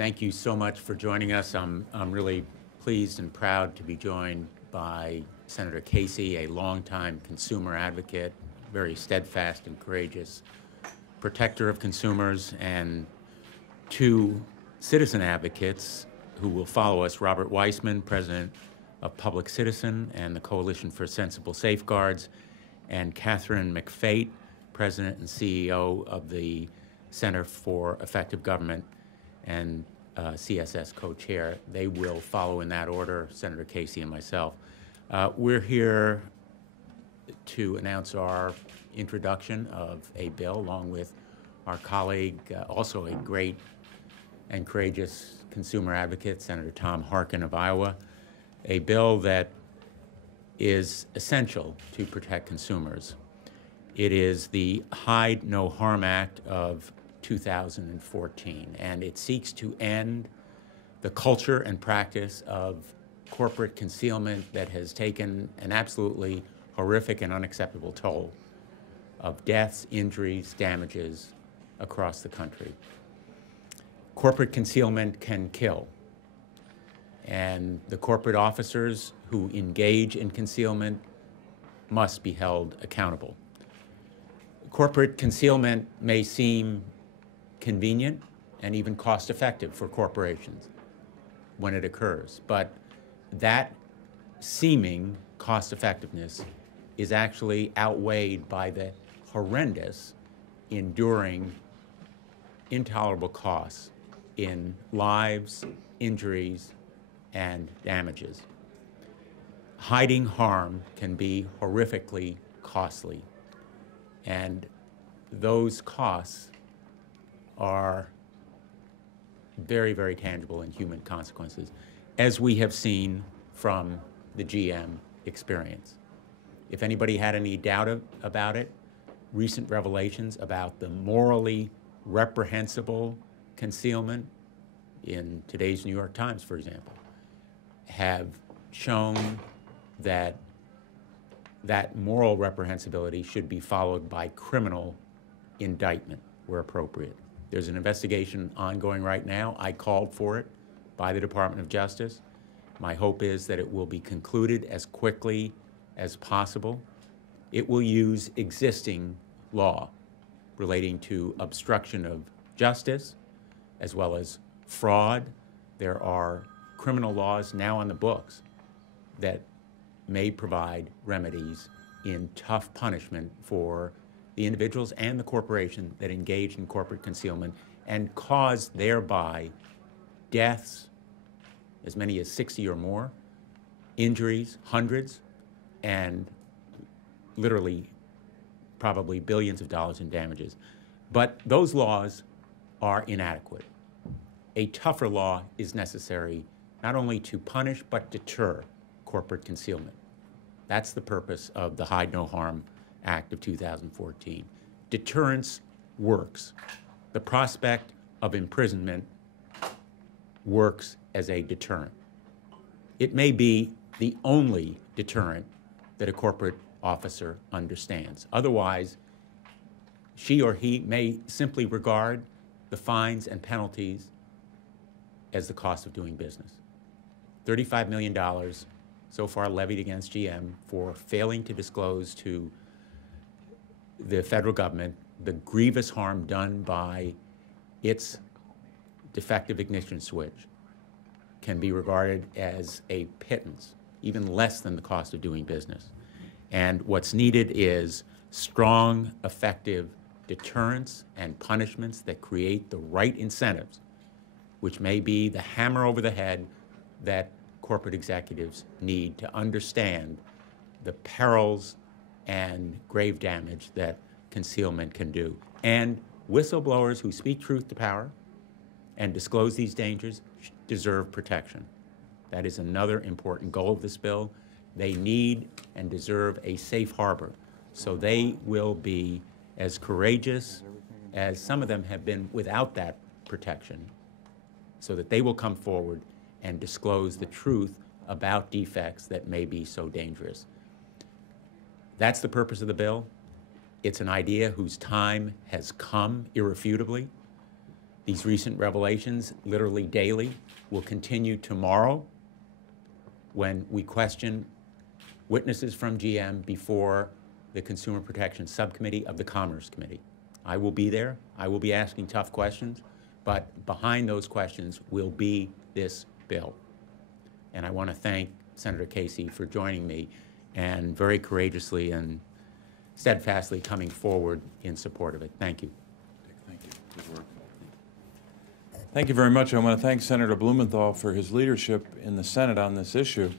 Thank you so much for joining us. I'm really pleased and proud to be joined by Senator Casey, a longtime consumer advocate, very steadfast and courageous protector of consumers, and two citizen advocates who will follow us, Robert Weissman, president of Public Citizen and the Coalition for Sensible Safeguards, and Katherine McFate, president and CEO of the Center for Effective Government and CSS co-chair. They will follow in that order, Senator Casey and myself. We're here to announce our introduction of a bill along with our colleague, also a great and courageous consumer advocate, Senator Tom Harkin of Iowa, a bill that is essential to protect consumers. It is the Hide No Harm Act of 2014, and it seeks to end the culture and practice of corporate concealment that has taken an absolutely horrific and unacceptable toll of deaths, injuries, damages across the country. Corporate concealment can kill, and the corporate officers who engage in concealment must be held accountable. Corporate concealment may seem convenient and even cost-effective for corporations when it occurs, but that seeming cost-effectiveness is actually outweighed by the horrendous, enduring, intolerable costs in lives, injuries, and damages. Hiding harm can be horrifically costly, and those costs are very, very tangible and human consequences, as we have seen from the GM experience. If anybody had any doubt about it, recent revelations about the morally reprehensible concealment in today's New York Times, for example, have shown that that moral reprehensibility should be followed by criminal indictment where appropriate. There's an investigation ongoing right now. I called for it by the Department of Justice. My hope is that it will be concluded as quickly as possible. It will use existing law relating to obstruction of justice as well as fraud. There are criminal laws now on the books that may provide remedies in tough punishment for the individuals and the corporation that engage in corporate concealment and cause thereby deaths, as many as 60 or more, injuries, hundreds, and literally probably billions of dollars in damages. But those laws are inadequate. A tougher law is necessary not only to punish but deter corporate concealment. That's the purpose of the Hide No Harm Act of 2014. Deterrence works. The prospect of imprisonment works as a deterrent. It may be the only deterrent that a corporate officer understands. Otherwise, she or he may simply regard the fines and penalties as the cost of doing business. $35 million so far levied against GM for failing to disclose to the federal government the grievous harm done by its defective ignition switch can be regarded as a pittance, even less than the cost of doing business. And what's needed is strong, effective deterrence and punishments that create the right incentives, which may be the hammer over the head that corporate executives need to understand the perils and grave damage that concealment can do. And whistleblowers who speak truth to power and disclose these dangers deserve protection. That is another important goal of this bill. They need and deserve a safe harbor, so they will be as courageous as some of them have been without that protection, so that they will come forward and disclose the truth about defects that may be so dangerous. That's the purpose of the bill. It's an idea whose time has come irrefutably. These recent revelations, literally daily, will continue tomorrow when we question witnesses from GM before the Consumer Protection Subcommittee of the Commerce Committee. I will be there. I will be asking tough questions, but behind those questions will be this bill. And I want to thank Senator Casey for joining me and very courageously and steadfastly coming forward in support of it. Thank you. Thank you. Good work. Thank you very much. I want to thank Senator Blumenthal for his leadership in the Senate on this issue.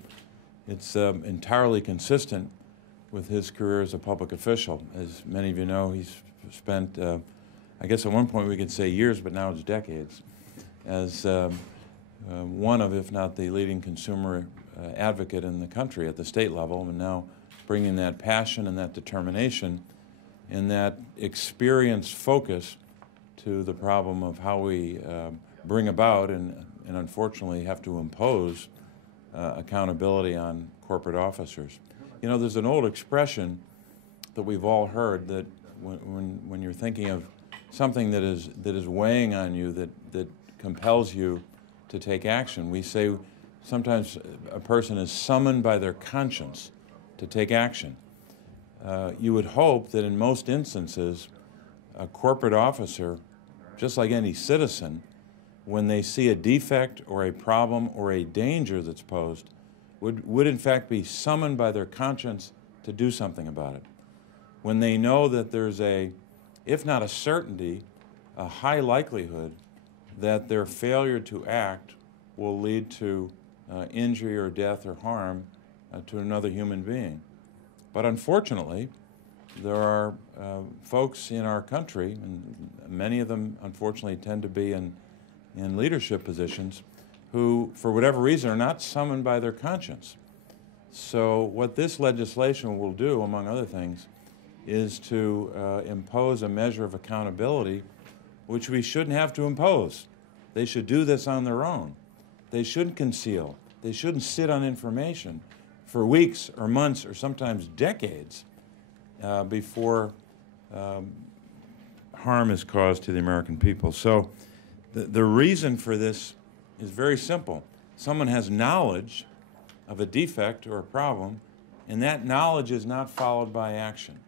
It's entirely consistent with his career as a public official. As many of you know, he's spent, I guess at one point we could say years, but now it's decades, as one of, if not the leading consumer advocate in the country at the state level, and now bringing that passion and that determination and that experience focus to the problem of how we bring about and unfortunately have to impose accountability on corporate officers. You know, there's an old expression that we've all heard that when you're thinking of something that is weighing on you, that compels you to take action, we say sometimes a person is summoned by their conscience to take action. You would hope that in most instances, a corporate officer, just like any citizen, when they see a defect or a problem or a danger that's posed, would in fact be summoned by their conscience to do something about it. When they know that there's a, if not a certainty, a high likelihood that their failure to act will lead to injury or death or harm to another human being. But unfortunately, there are folks in our country, and many of them unfortunately tend to be in leadership positions, who, for whatever reason, are not summoned by their conscience. So what this legislation will do, among other things, is to impose a measure of accountability which we shouldn't have to impose. They should do this on their own. They shouldn't conceal. They shouldn't sit on information for weeks or months or sometimes decades before harm is caused to the American people. So the reason for this is very simple. Someone has knowledge of a defect or a problem, and that knowledge is not followed by action.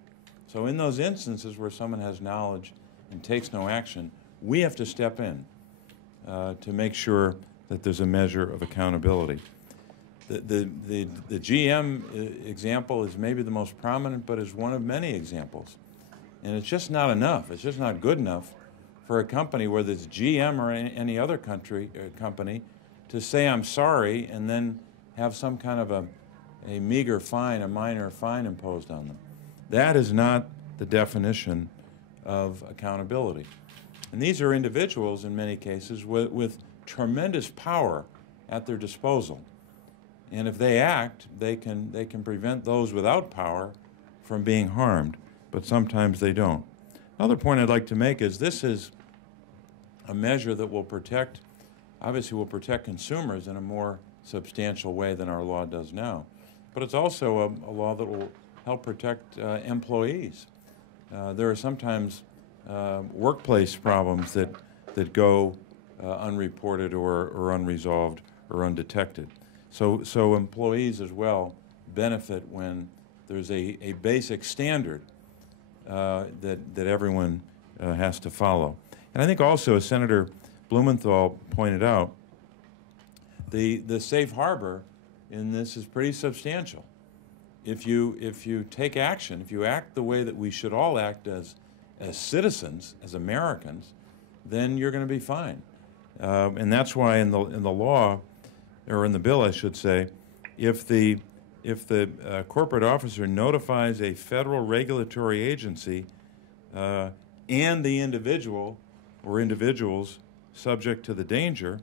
So in those instances where someone has knowledge and takes no action, we have to step in to make sure that there's a measure of accountability. The GM example is maybe the most prominent, but is one of many examples. And it's just not enough. It's just not good enough for a company, whether it's GM or any other company, to say I'm sorry and then have some kind of a meager fine, a minor fine imposed on them. That is not the definition of accountability. And these are individuals, in many cases, with tremendous power at their disposal. And if they act, they can prevent those without power from being harmed, but sometimes they don't. Another point I'd like to make is this is a measure that will protect, obviously will protect consumers in a more substantial way than our law does now. But it's also a law that will help protect employees. There are sometimes workplace problems that go unreported or unresolved or undetected. So employees as well benefit when there's a basic standard that everyone has to follow. And I think also, as Senator Blumenthal pointed out, the safe harbor in this is pretty substantial. If you take action, if you act the way that we should all act as citizens, as Americans, then you're going to be fine. And that's why in the law, or in the bill, I should say, if the corporate officer notifies a federal regulatory agency and the individual or individuals subject to the danger,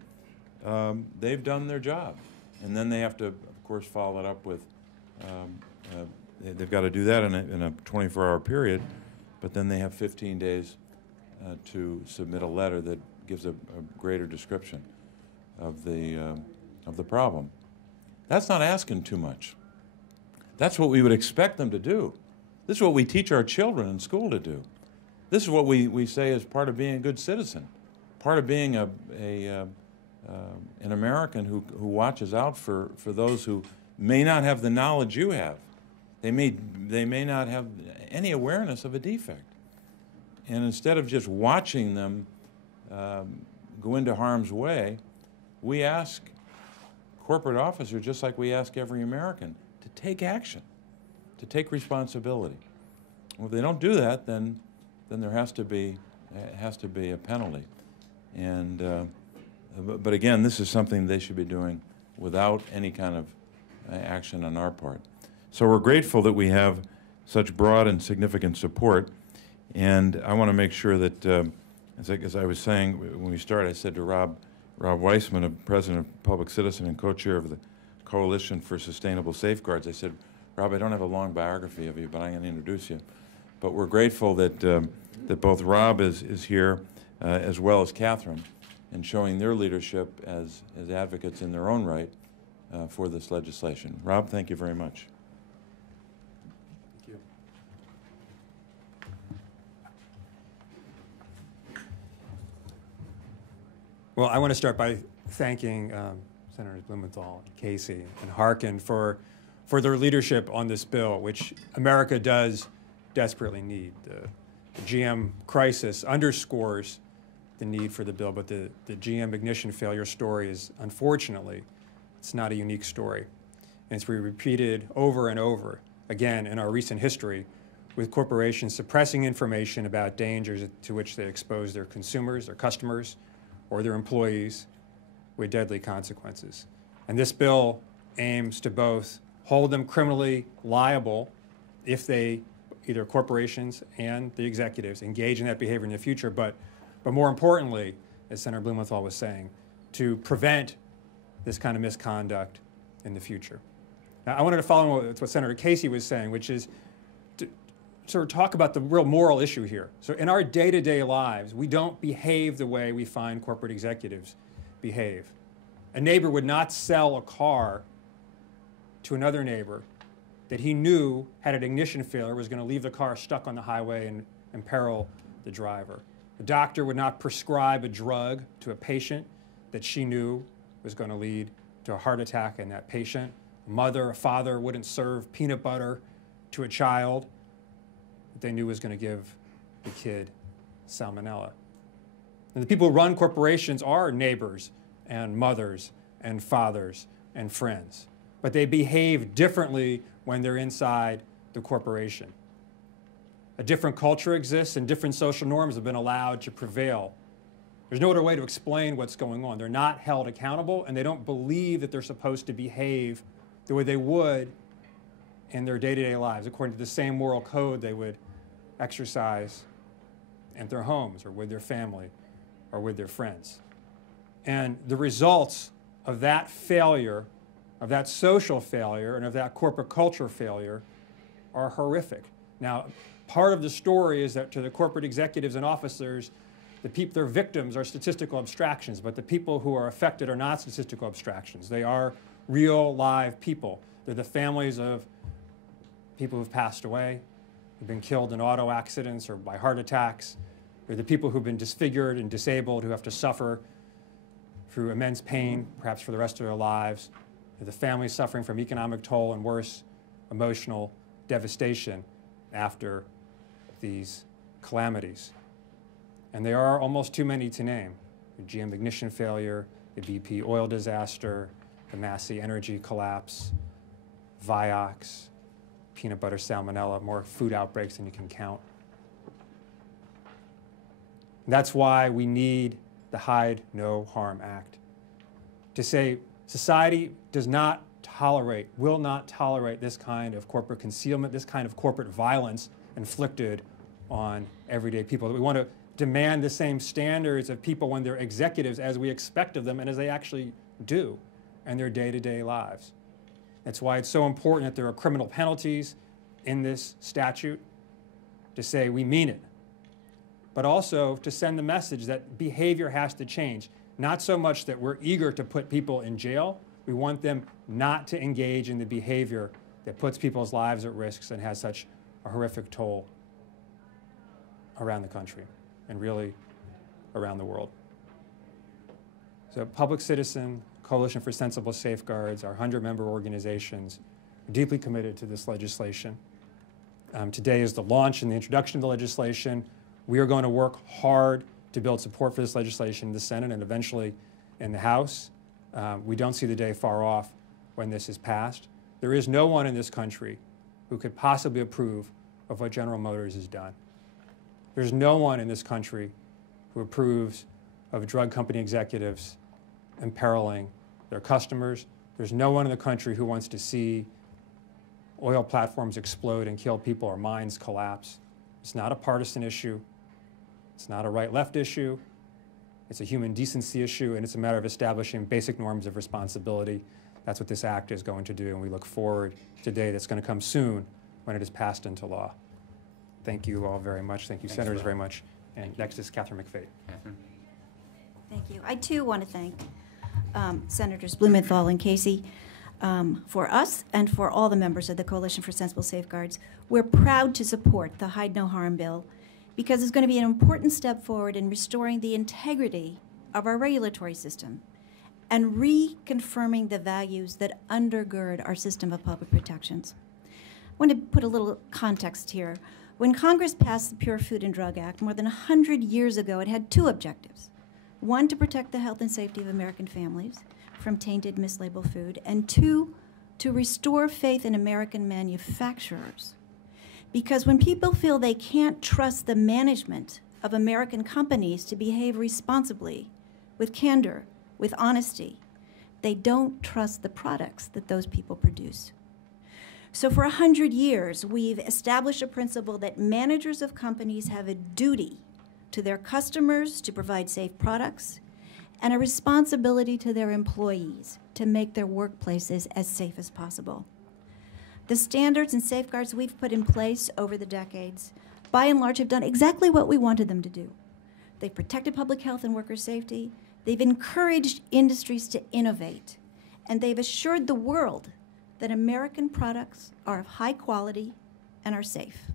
they've done their job. And then they have to, of course, follow it up with, they've got to do that in a 24-hour period, but then they have 15 days to submit a letter that gives a greater description of the problem. That's not asking too much. That's what we would expect them to do. This is what we teach our children in school to do. This is what we say is part of being a good citizen. part of being an American who watches out for those who may not have the knowledge you have. They may not have any awareness of a defect. And instead of just watching them go into harm's way, we ask corporate officers, just like we ask every American, to take action, to take responsibility. Well, if they don't do that, then there has to be a penalty. And but again, this is something they should be doing without any kind of action on our part. So we're grateful that we have such broad and significant support. And I want to make sure that, as I was saying when we started, I said to Rob Weissman, President of Public Citizen and co-chair of the Coalition for Sustainable Safeguards, I said, Rob, I don't have a long biography of you, but I'm going to introduce you. But we're grateful that, that both Rob is here, as well as Katherine, and showing their leadership as advocates in their own right for this legislation. Rob, thank you very much. Thank you. Well, I want to start by thanking Senators Blumenthal, Casey, and Harkin for their leadership on this bill, which America does desperately need. The GM crisis underscores the need for the bill, but the GM ignition failure story is, unfortunately, it's not a unique story. And it's been repeated over and over again in our recent history, with corporations suppressing information about dangers to which they expose their consumers, their customers, or their employees, with deadly consequences. And this bill aims to both hold them criminally liable if they, either corporations and the executives, engage in that behavior in the future, but more importantly, as Senator Blumenthal was saying, to prevent this kind of misconduct in the future. Now, I wanted to follow what Senator Casey was saying, which is to sort of talk about the real moral issue here. So in our day-to-day lives, we don't behave the way we find corporate executives behave. A neighbor would not sell a car to another neighbor that he knew had an ignition failure, was going to leave the car stuck on the highway and imperil the driver. A doctor would not prescribe a drug to a patient that she knew was going to lead to a heart attack in that patient. A mother, a father wouldn't serve peanut butter to a child that they knew was going to give the kid salmonella. And the people who run corporations are neighbors and mothers and fathers and friends, but they behave differently when they're inside the corporation. A different culture exists and different social norms have been allowed to prevail. There's no other way to explain what's going on. They're not held accountable, and they don't believe that they're supposed to behave the way they would in their day-to-day lives, according to the same moral code they would exercise in their homes or with their family or with their friends. And the results of that failure, of that social failure, and of that corporate culture failure are horrific. Now, part of the story is that to the corporate executives and officers, their victims are statistical abstractions, but the people who are affected are not statistical abstractions. They are real, live people. They're the families of people who've passed away, who've been killed in auto accidents or by heart attacks. They're the people who've been disfigured and disabled, who have to suffer through immense pain, perhaps for the rest of their lives. They're the families suffering from economic toll and worse, emotional devastation after these calamities. And there are almost too many to name. The GM ignition failure, the BP oil disaster, the Massey energy collapse, Vioxx, peanut butter salmonella, more food outbreaks than you can count. And that's why we need the Hide No Harm Act, to say society does not tolerate, will not tolerate this kind of corporate concealment, this kind of corporate violence inflicted on everyday people. That we want to demand the same standards of people when they're executives as we expect of them and as they actually do in their day-to-day lives. That's why it's so important that there are criminal penalties in this statute to say we mean it, but also to send the message that behavior has to change. Not so much that we're eager to put people in jail, we want them not to engage in the behavior that puts people's lives at risk and has such a horrific toll around the country and really around the world. So Public Citizen, Coalition for Sensible Safeguards, our 100-member organizations, are deeply committed to this legislation. Today is the launch and the introduction of the legislation. We are going to work hard to build support for this legislation in the Senate and eventually in the House. We don't see the day far off when this is passed. There is no one in this country who could possibly approve of what General Motors has done. There's no one in this country who approves of drug company executives imperiling their customers. There's no one in the country who wants to see oil platforms explode and kill people or mines collapse. It's not a partisan issue. It's not a right-left issue. It's a human decency issue, and it's a matter of establishing basic norms of responsibility. That's what this act is going to do, and we look forward to a day that's going to come soon when it is passed into law. Thank you all very much. Thank you, Thanks, Senators, Rob. very much. And next is Katherine McFate. Catherine? Thank you. I, too, want to thank Senators Blumenthal and Casey for us and for all the members of the Coalition for Sensible Safeguards. We're proud to support the Hide No Harm bill because it's going to be an important step forward in restoring the integrity of our regulatory system and reconfirming the values that undergird our system of public protections. I want to put a little context here. When Congress passed the Pure Food and Drug Act more than 100 years ago, it had two objectives. One, to protect the health and safety of American families from tainted, mislabeled food, and two, to restore faith in American manufacturers. Because when people feel they can't trust the management of American companies to behave responsibly, with candor, with honesty, they don't trust the products that those people produce. So for 100 years, we've established a principle that managers of companies have a duty to their customers to provide safe products and a responsibility to their employees to make their workplaces as safe as possible. The standards and safeguards we've put in place over the decades, by and large, have done exactly what we wanted them to do. They've protected public health and worker safety, they've encouraged industries to innovate, and they've assured the world that American products are of high quality and are safe.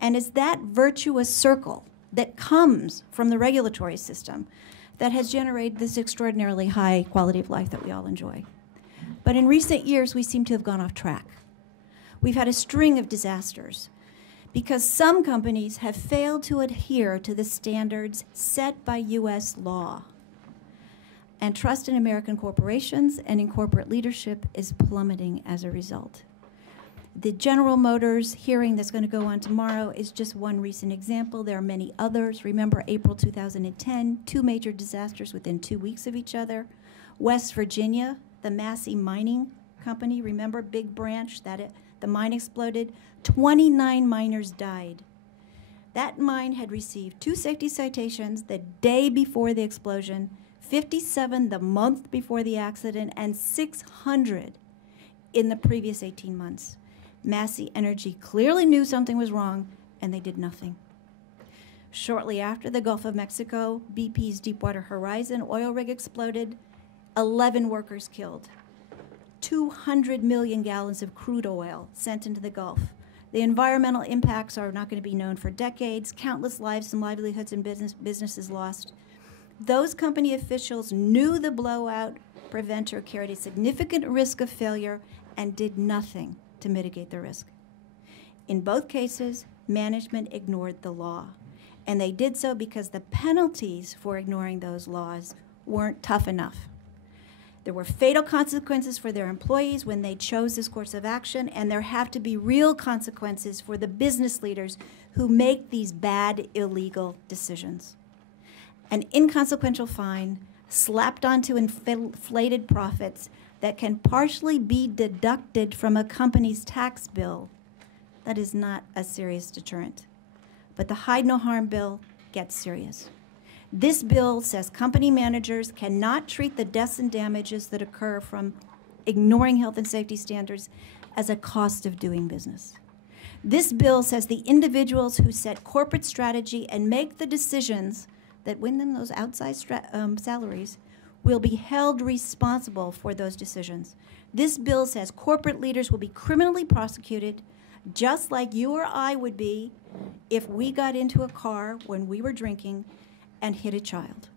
And it's that virtuous circle that comes from the regulatory system that has generated this extraordinarily high quality of life that we all enjoy. But in recent years, we seem to have gone off track. We've had a string of disasters because some companies have failed to adhere to the standards set by U.S. law. And trust in American corporations and in corporate leadership is plummeting as a result. The General Motors hearing that's going to go on tomorrow is just one recent example. There are many others. Remember April 2010, two major disasters within 2 weeks of each other. West Virginia, the Massey Mining Company, remember, big branch, the mine exploded. 29 miners died. That mine had received 2 safety citations the day before the explosion, 57 the month before the accident, and 600 in the previous 18 months. Massey Energy clearly knew something was wrong, and they did nothing. Shortly after, the Gulf of Mexico, BP's Deepwater Horizon oil rig exploded, 11 workers killed, 200 million gallons of crude oil sent into the Gulf. The environmental impacts are not going to be known for decades, countless lives and livelihoods and businesses lost. Those company officials knew the blowout preventer carried a significant risk of failure and did nothing to mitigate the risk. In both cases, management ignored the law, and they did so because the penalties for ignoring those laws weren't tough enough. There were fatal consequences for their employees when they chose this course of action, and there have to be real consequences for the business leaders who make these bad, illegal decisions. An inconsequential fine slapped onto inflated profits that can partially be deducted from a company's tax bill, that is not a serious deterrent. But the Hide No Harm bill gets serious. This bill says company managers cannot treat the deaths and damages that occur from ignoring health and safety standards as a cost of doing business. This bill says the individuals who set corporate strategy and make the decisions that win them those outsized salaries will be held responsible for those decisions. This bill says corporate leaders will be criminally prosecuted just like you or I would be if we got into a car when we were drinking and hit a child.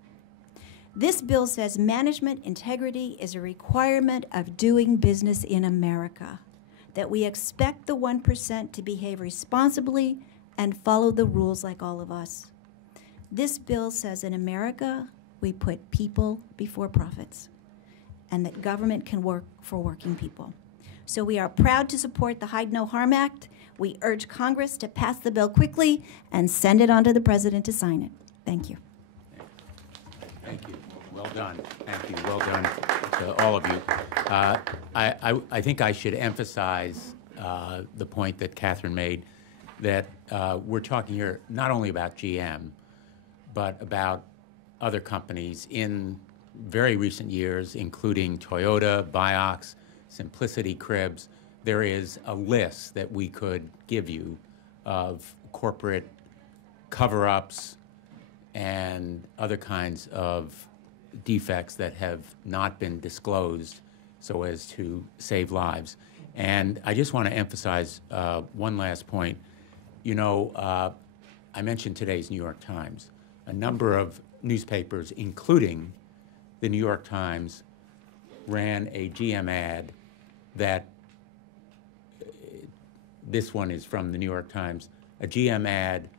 This bill says management integrity is a requirement of doing business in America, that we expect the 1% to behave responsibly and follow the rules like all of us. This bill says in America, we put people before profits, and that government can work for working people. So we are proud to support the Hide No Harm Act. We urge Congress to pass the bill quickly and send it on to the President to sign it. Thank you. Thank you. Well done. Thank you. Well done to all of you. I think I should emphasize the point that Katherine made, that we're talking here not only about GM, but about other companies in very recent years, including Toyota, Vioxx, Simplicity Cribs. There is a list that we could give you of corporate cover-ups and other kinds of defects that have not been disclosed so as to save lives. And I just want to emphasize one last point. You know, I mentioned today's New York Times. A number of newspapers, including the New York Times, ran a GM ad that, this one is from the New York Times, a GM ad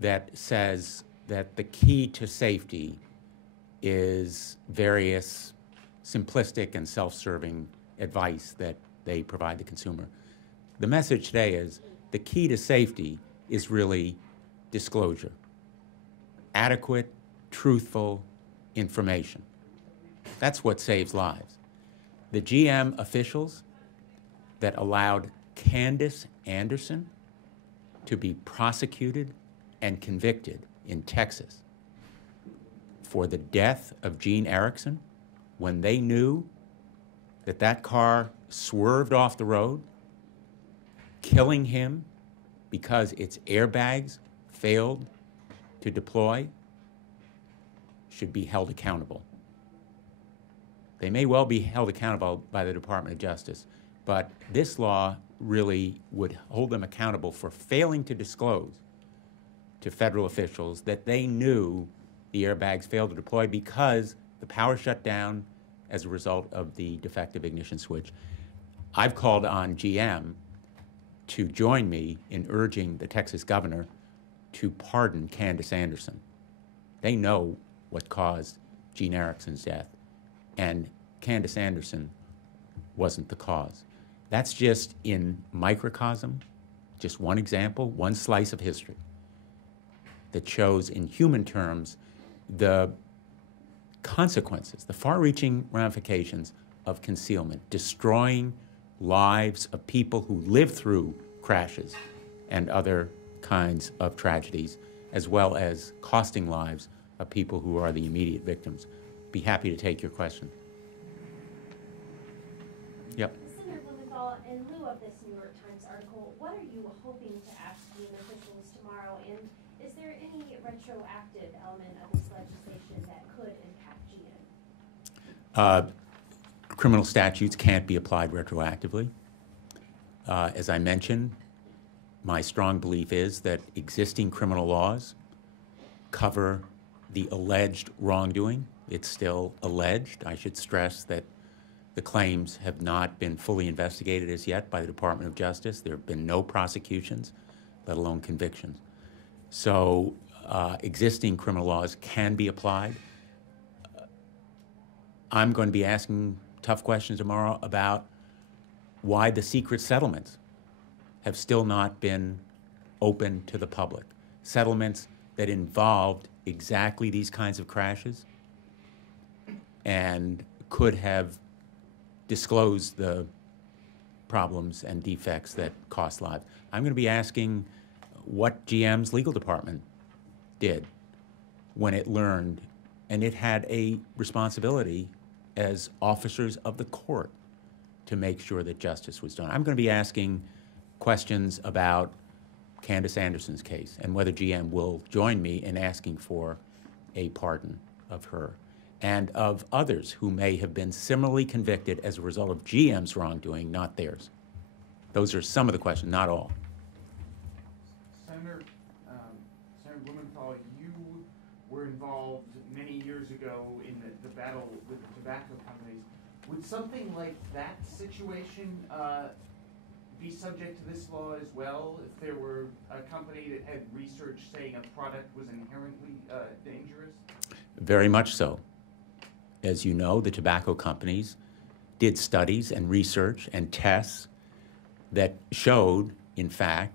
that says that the key to safety is various simplistic and self-serving advice that they provide the consumer. The message today is the key to safety is really disclosure. Adequate, truthful information. That's what saves lives. The GM officials that allowed Candace Anderson to be prosecuted and convicted in Texas for the death of Gene Erickson, when they knew that that car swerved off the road, killing him because its airbags failed to deploy, should be held accountable. They may well be held accountable by the Department of Justice, but this law really would hold them accountable for failing to disclose to federal officials that they knew the airbags failed to deploy because the power shut down as a result of the defective ignition switch. I've called on GM to join me in urging the Texas governor to pardon Candace Anderson. They know what caused Gene Erickson's death, and Candace Anderson wasn't the cause. That's just in microcosm, just one example, one slice of history that shows in human terms the consequences, the far-reaching ramifications of concealment, destroying lives of people who live through crashes and other kinds of tragedies, as well as costing lives of people who are the immediate victims. Be happy to take your question. Yep. Senator Blumenthal, in lieu of this New York Times article, what are you hoping to ask the officials tomorrow? And is there any retroactive element of this legislation that could impact GM? Criminal statutes can't be applied retroactively. As I mentioned, my strong belief is that existing criminal laws cover the alleged wrongdoing. It's still alleged. I should stress that the claims have not been fully investigated as yet by the Department of Justice. There have been no prosecutions, let alone convictions. So existing criminal laws can be applied. I'm going to be asking tough questions tomorrow about why the secret settlements have still not been open to the public. Settlements that involved exactly these kinds of crashes and could have disclosed the problems and defects that cost lives. I'm going to be asking what GM's legal department did when it learned, and it had a responsibility as officers of the court to make sure that justice was done. I'm going to be asking questions about Candace Anderson's case and whether GM will join me in asking for a pardon of her and of others who may have been similarly convicted as a result of GM's wrongdoing, not theirs. Those are some of the questions, not all. Senator Blumenthal, you were involved many years ago in the battle with the tobacco companies. Would something like that situation be subject to this law as well, if there were a company that had research saying a product was inherently dangerous? Very much so. As you know, the tobacco companies did studies and research and tests that showed, in fact,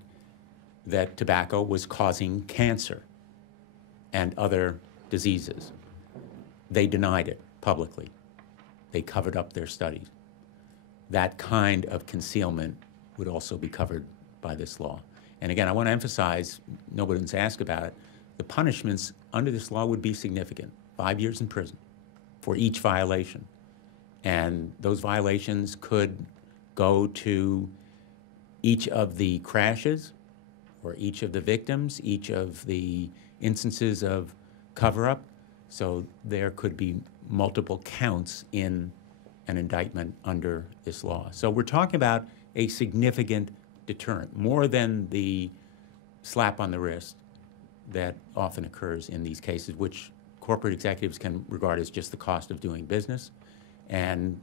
that tobacco was causing cancer and other diseases. They denied it publicly. They covered up their studies. That kind of concealment would also be covered by this law. And again, I want to emphasize, nobody's asked about it, the punishments under this law would be significant. 5 years in prison for each violation. And those violations could go to each of the crashes or each of the victims, each of the instances of cover-up. So there could be multiple counts in an indictment under this law. So we're talking about a significant deterrent, more than the slap on the wrist that often occurs in these cases, which corporate executives can regard as just the cost of doing business. And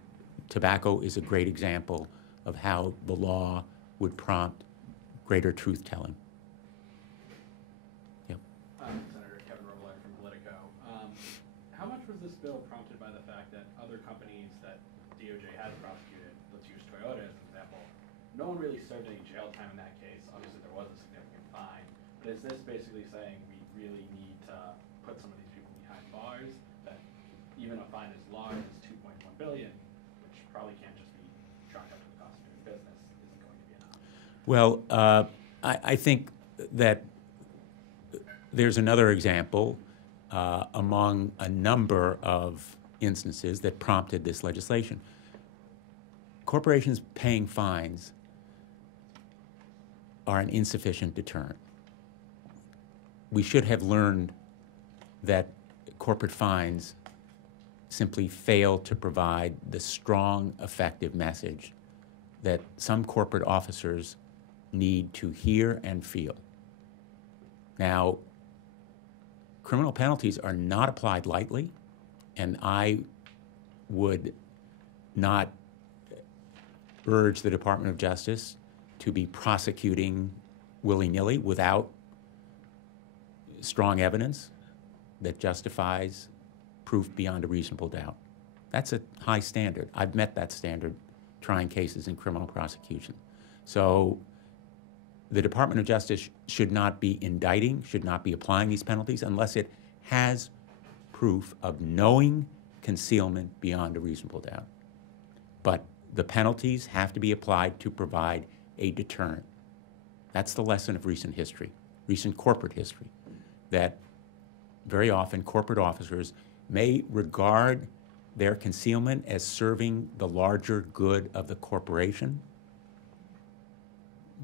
tobacco is a great example of how the law would prompt greater truth-telling. Yep. Senator Kevin Robillard from Politico. How much was this bill prompted by the fact that other companies that DOJ has prosecuted, let's use Toyota as an example, no one really served any jail time in that case. Obviously, there was a significant fine. But is this basically saying we really need to put some of these people behind bars, that even a fine as large as $2.1 billion, which probably can't just be chalked up to the cost of doing business, isn't going to be enough? Well, I think that there's another example among a number of instances that prompted this legislation. Corporations paying fines are an insufficient deterrent. We should have learned that corporate fines simply fail to provide the strong, effective message that some corporate officers need to hear and feel. Now, criminal penalties are not applied lightly, and I would not urge the Department of Justice to be prosecuting willy-nilly without strong evidence that justifies proof beyond a reasonable doubt. That's a high standard. I've met that standard trying cases in criminal prosecution. So the Department of Justice should not be indicting, should not be applying these penalties unless it has proof of knowing concealment beyond a reasonable doubt. But the penalties have to be applied to provide a deterrent. That's the lesson of recent history, recent corporate history, that very often corporate officers may regard their concealment as serving the larger good of the corporation,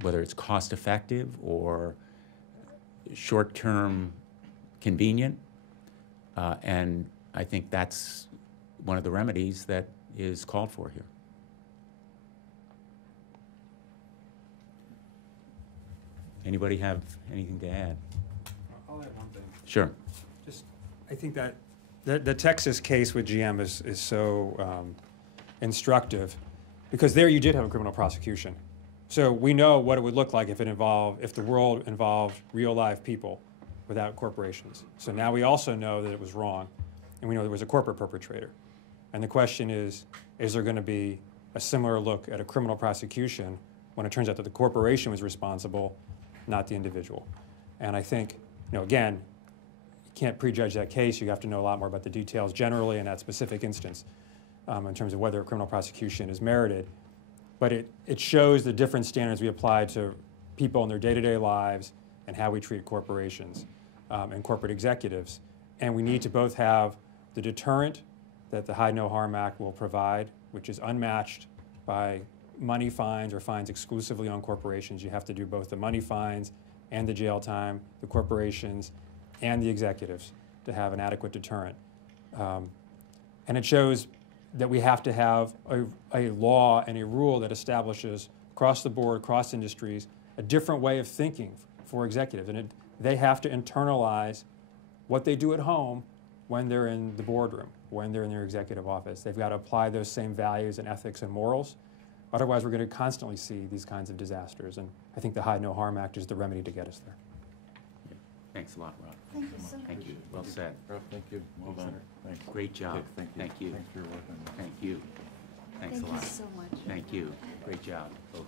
whether it's cost-effective or short-term convenient. And I think that's one of the remedies that is called for here. Anybody have anything to add? I'll add one thing. Sure. Just, I think that the Texas case with GM is so instructive, because there you did have a criminal prosecution. So we know what it would look like if the world involved real live people without corporations. So now we also know that it was wrong, and we know there was a corporate perpetrator. And the question is there going to be a similar look at a criminal prosecution when it turns out that the corporation was responsible, not the individual? And I think, again, you can't prejudge that case. You have to know a lot more about the details generally in that specific instance in terms of whether a criminal prosecution is merited. But it shows the different standards we apply to people in their day-to-day lives and how we treat corporations and corporate executives. And we need to both have the deterrent that the Hide No Harm Act will provide, which is unmatched by money fines or fines exclusively on corporations. You have to do both the money fines and the jail time, the corporations and the executives, to have an adequate deterrent. And it shows that we have to have a law and a rule that establishes across the board, across industries, a different way of thinking for executives. And they have to internalize what they do at home when they're in the boardroom, when they're in their executive office. They've got to apply those same values and ethics and morals. Otherwise, we're going to constantly see these kinds of disasters. And I think the Hide No Harm Act is the remedy to get us there. Yeah. Thanks a lot, Rob. Thank you so much. Thank you. Well said. Rob, thank you. Well done. Thanks. Great job. Thank you. Thank you. Thanks for your work on this. Thank you. Thanks a Thank lot. you so much. Thank you. Great job, both.